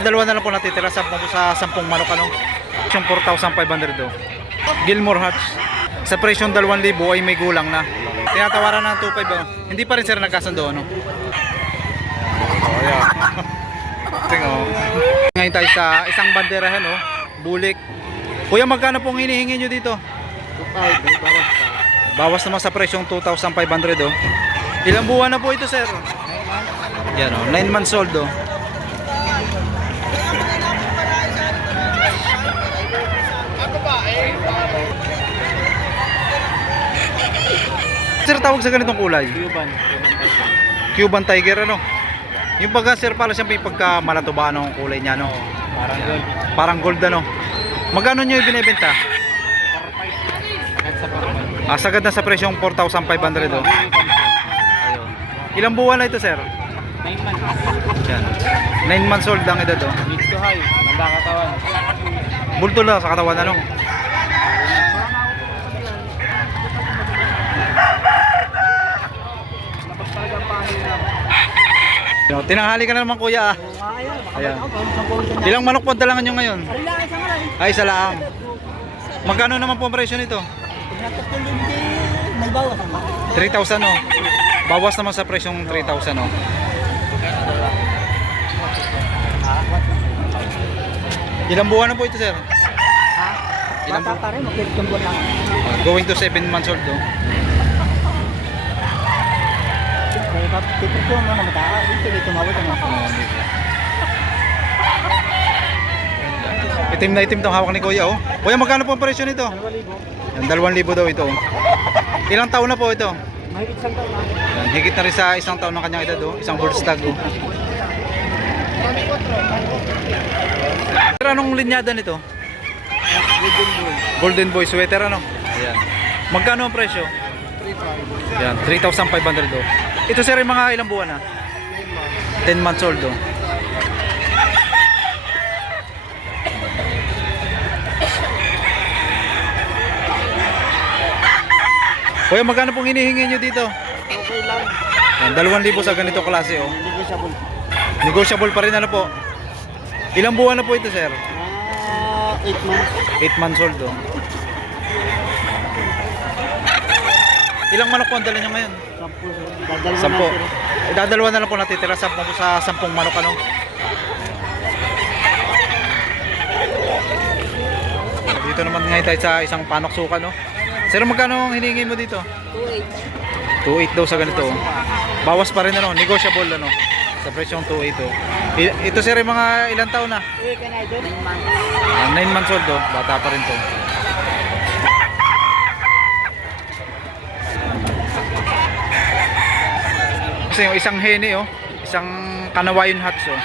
Dalawa na lang po natitira sa 10 manok ano. Yung 4,500 do. Gilmore Hatch. Sa presyong 2,000 ay may gulang na. Tinatawaran ng 2,500 ano. Hindi pa rin sir nagkasundo ano. Oh, yeah. Tingnan. Ngayon tayo sa isang banderahan oh, bulik. Kuya, magkano pong hinihingi nyo dito? 2,500, Bawas naman sa presyong 2,500 oh. Ilang buwan na po ito sir? Yan oh, 9 months old oh. Sir, tawag sa ganitong kulay? Cuban Tiger ano? Yung pagka sir pala siyempre yung pagka malatuba ng kulay niya no? Parang gold. Parang gold ano? Magkano nyo ibinebenta? Sagad na sa presyong 4,500 oh. Ayun. Ilang buwan na ito sir? 9 months. Yan. 9 months old ang edad oh. Mid to high. Nagkakatawan. Bulto na sa katawan ano? Tinanghali ka na naman kuya ah. Ayan. Ilang manok po dalangan nyo ngayon? Ay, isa lang. Magkano naman po ang presyo nito? 3,000 oh. Bawas naman sa presyong 3,000 oh. Ilang buwan na po ito sir? Ilang Bata pa rin, magkikitong buwan lang. Going to 7 months old oh. Tipid ko mga mataas. Ito tumawag ano. Itim na itim itong hawak ni kuya oh. Kuya, magkano po ang presyo nito? 2,000. 2,000 daw ito oh. Ilang taon na po ito? Mahigit isang taon na. Yan, higit na rin sa isang taon ng kanyang edad oh. Isang gold stag oh. Pero anong linyada nito? Golden Boy sweater ano? Ayan. Magkano ang presyo? 3,500. Yan, 3,500 oh. Ito sir, yung mga ilang buwan na? 10 months old oh. Kuya, magkano pong hinihingi nyo dito? Okay lang. Yan, 2,000 sa ganito klase oh. Negotiable. Negotiable pa rin ano po. Ilang buwan na po ito sir? 8 months. 8 months old oh. Ilang manok po ang dala nyo ngayon? 10. Dadalawa na lang po natitira sa 10 manok ano. Dito naman ngayon tayo sa isang panok suka no. Sir, magkano ang hiningi mo dito? 2,800 daw sa ganito oh. Bawas pa rin ano, negotiable ano. Sa presyong 2,800 oh. Ito sir, yung mga ilang taon na? 9 months old oh. Bata pa rin to. Kasi yung isang hene oh, isang Kanawayon Hatch oh.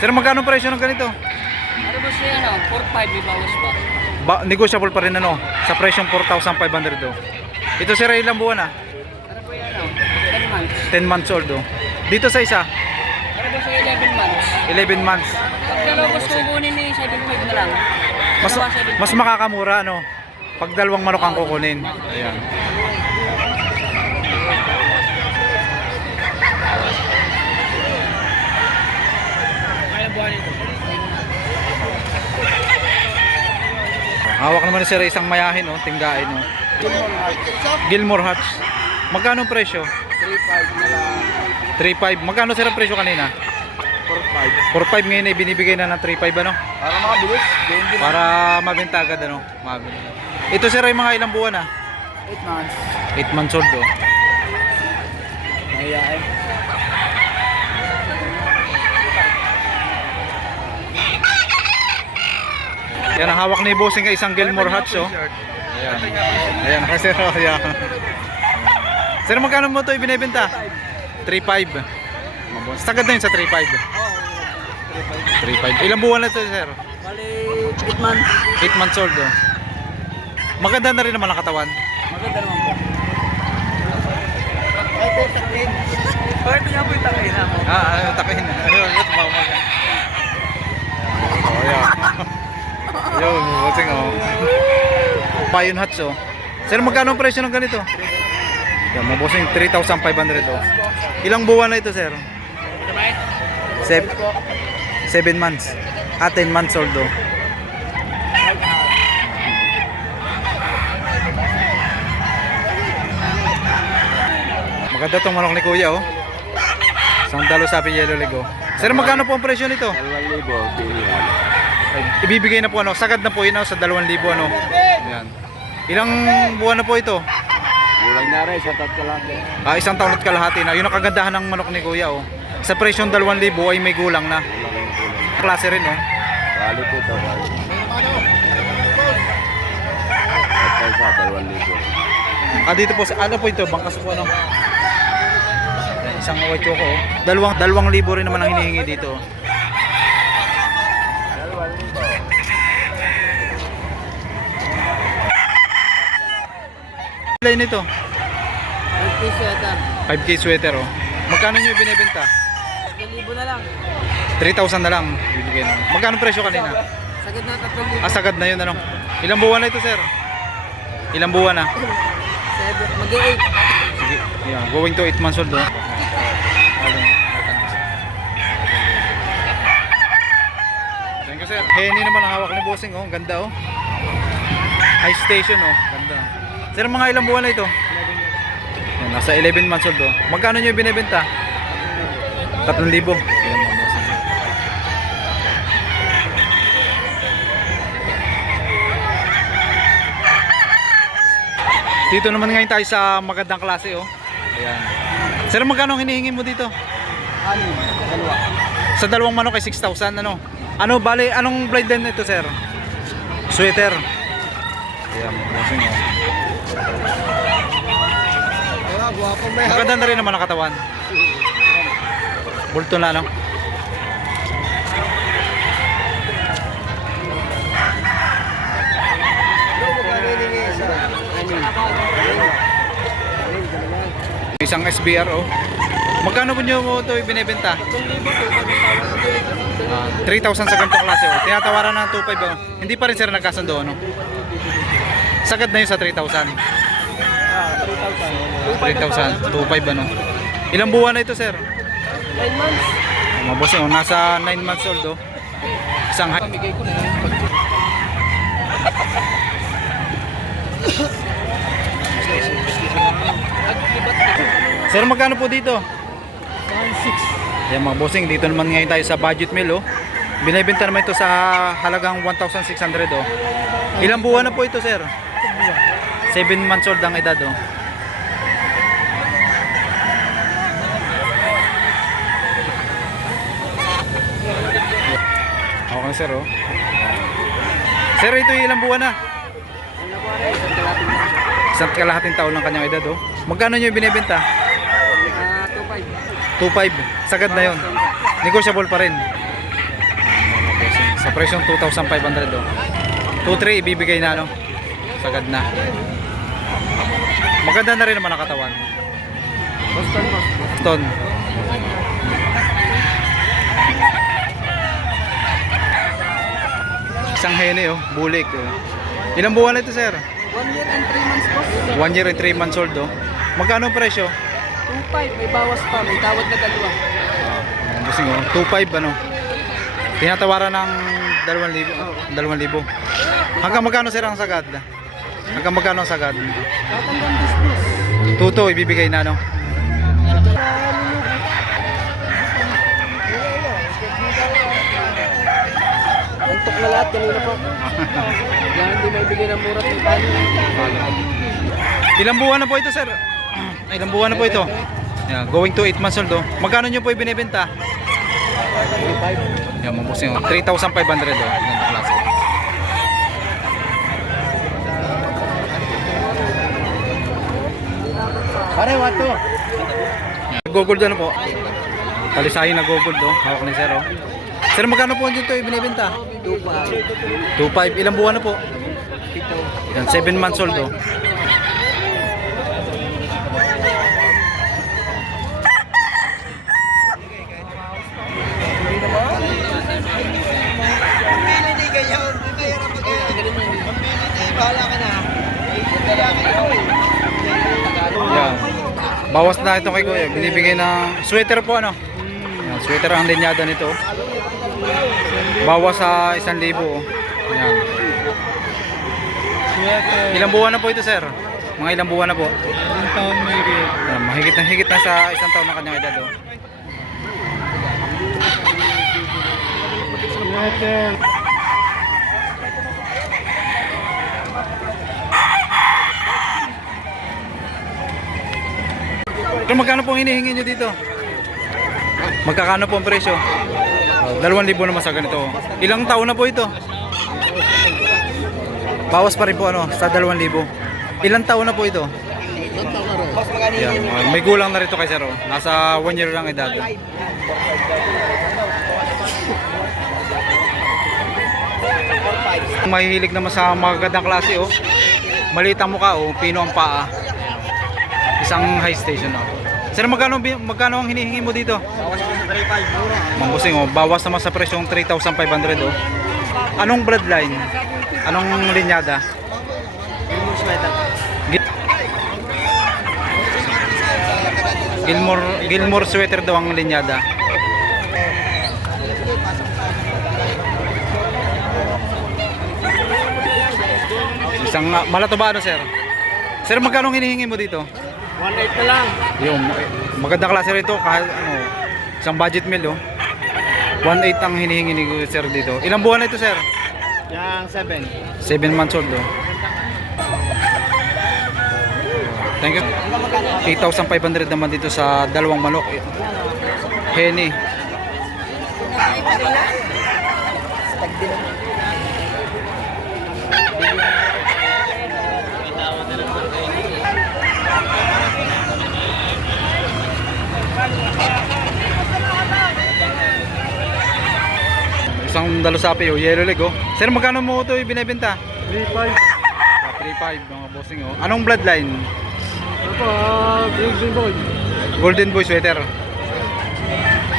Sir, magkano presyo ng ganito? Ano ba siya ano? 4,500 may bawas pa. Negotiable pa rin ano, sa presyong 4,500 oh. Ito sir, ilang buwan na? Ano ba yan ano? 10 months. 10 months old oh. Dito sa isa, Ano ba siya 11 months? 11 months. Pag dalawang kukunin ni 7,500 na lang. Mas makakamura ano, pag dalawang manok ang kukunin. Ayan. Hawak naman ni sir isang mayahin oh, tinggain oh. Gilmore Hatch. Magkano ang presyo? 3,500 na lang. 3,500. Magkano sir ang presyo kanina? 4,500. 4,500 ngayon ay binibigay na ng 3,500 ano? Para makabilis. Para mabenta agad ano? Ito sir ay mga ilang buwan na? 8 months. 8 months old oh. Mahiyain. Yan ang hawak ni bossing ay isang Gilmore Hatch oh. Ayan. Ayan kasi oh, ayan. Sir, magkano mo ito ibinebenta? 3,500. Sagad na yun sa 3,500. 3,500. Ilang buwan na ito sir? Bali 8 months. 8 months old oh. Maganda na rin naman ang katawan. Maganda naman po. Ay, po, takin. Bakit niya po yung takin mo? Takin. Ayun, ito mamaya. Oh, yeah. Yun, bossing oh. Payon Hatch oh. Sir, magkano ang presyo ng ganito? Yan, mabosing 3,500 oh. Ilang buwan na ito sir? 7 months. 10 months old oh. Maganda tong manok ni Kuya oh. Isang sabi yellow leg oh. Sir, magkano po ang presyo nito? 2,000 pilihan. Ibibigay na po ano, sagad na po yun sa 2,000 ano. Yan. Ilang buwan na po ito? Kulang na rin sa tatkalate. Isang taon at kalahati na. Yun ang kagandahan ng manok ni Kuya oh. Sa presyong 2,000 ay may gulang na. Klase rin oh. Balik ito. At sa 2,000. Dito po ano po ito? Bangkas po ano? Isang white choco oh. 2,000 rin naman ang hinihingi dito. Ilan nito? 5K sweater. 5K sweater oh. Magkano nyo binibenta? 1,000 na lang. 3,000 na lang bibigay na. Magkano presyo kanina? Sagad na 3,000. Sagad na yun ano. Ilang buwan na ito sir? Ilang buwan na? 7. Mag-8. Sige. Yeah, going to 8 months old oh. Thank you sir. Henny naman ang hawak ni bossing oh. Ganda oh. High station oh. Ganda. Sir, mga ilang buwan na ito? Yan, nasa 11 months old oh. Magkano nyo binibenta? 3,000. Yan mga bossing. Dito naman ngayon tayo sa magandang klase oh. Ayan. Sir, magkano ang hinihingi mo dito? Dalawa. Sa dalawang manok ay 6,000 ano? Ano bale, anong breed din ito sir? Sweater. Ayan, bossing oh. Maganda na rin naman ang katawan. Bulto na no? Isang SBR oh. Magkano po nyo ito ibinibenta? 3,000 sa ganitong klase oh. Tinatawaran ng 2,500 oh. Hindi pa rin sir nagkasundo ano? Sagad na yun sa 3,000. 3,000, 2,500 ano. Ilang buwan na ito sir? 9 months. Mga bossing oh, nasa 9 months old oh. Isang Pamigay ko na yun. Sir, magkano po dito? 1,600. Yan mga bossing, dito naman ngayon tayo sa budget meal oh. Binibenta naman ito sa halagang 1,600 oh. Ilang buwan na po ito sir? 7 months old ang edad oh. Okay na sir oh. Sir, ito yung ilang buwan na? Isang kalahating taon lang kanyang edad oh. Magkano nyo binibenta? 2,500. 2,500. Sagad na yun. Negotiable pa rin. Sa presyong 2,500 oh. 2,300 ibibigay na no. Sagad na. Maganda na rin naman ang katawan. Boston. Isang hene oh, bulik oh. Ilang buwan na ito sir? 1 year and 3 months po. 1 year and 3 months old oh. Magkano ang presyo? 2,500. May bawas pa. May tawad na dalawa. Kasi oh, 2,500 ano. Tinatawaran ng 2,000. 2,000. Hanggang magkano sir ang sagad? Hanggang magkano ang sagad? Tatanggang business. 2,200 ibibigay na no. Antok na lahat. Kanina po. Yan, hindi may bigay ng mura. Ilang buwan na po ito sir? Ilang buwan na po ito? Yeah, going to 8 months old oh. Magkano nyo po ibinibenta? 3,500. Yan mga bossing oh. 3,500 oh. Ganda klase. Pare, wato. Gogold ano po? Talisahin na gogold oh. Hawak ni sir oh. Sir, magkano po dito ibinibenta? 2,500. 2,500. Ilang buwan na po? 7 months old oh. Yan. Bawas na ito kay Kuya. Binibigay ng sweater po ano. Yan, sweater ang linyada nito. Bawas sa 1,000 oh. Ayan. Ilang buwan na po ito sir? Mga ilang buwan na po? Ilang taon may higit. Ayan, higit na sa 1 taon na kanyang edad oh. Sweater. Pero magkano po ang hinihingi nyo dito? Magkakano po ang presyo? 2,000 naman sa ganito. Ilang taon na po ito? Bawas pa rin po ano, sa 2,000. Ilang taon na po ito? Yan, may gulang na rito kay Sir. Nasa 1 year lang edad. Mahihilig naman sa magagandang klase oh. Maliit ang mukha oh, pino ang paa. Isang high station oh. Sir, magkano ang hinihingi mo dito? Mang Busing oh, bawas naman sa presyong 3,500 oh. Anong bloodline? Anong linyada? Gilmore sweater daw ang linyada. Isang malato ba ano sir? Sir, magkano ang hinihingi mo dito? 1.8 na lang. Yung magandang klase rito kahit ano, isang budget meal oh. 1.8 ang hinihingi ni sir dito. Ilang buwan na ito sir? Yang 7. 7 months old oh. Thank you. 8,500 naman dito sa dalawang manok. Henny. Isang dalusapi oh, yellow leg oh. Sir, magkano mo ito binebenta? 3.5. 3.5 mga bossing oh. Anong bloodline? Ito, Golden Boy. Golden Boy sweater.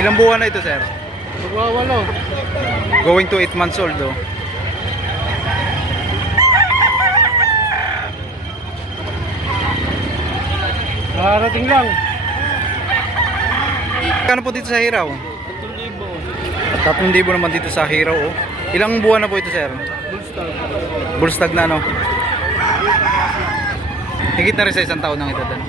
Ilang buwan na ito sir? Magwawalo. Going to 8 months old oh. Nakarating lang. Kano po dito sa hiraw? 3,000 naman dito sa hiraw oh. Ilang buwan na po ito sir? Bullstag na no? Higit na rin sa 1 taon ng edad ano?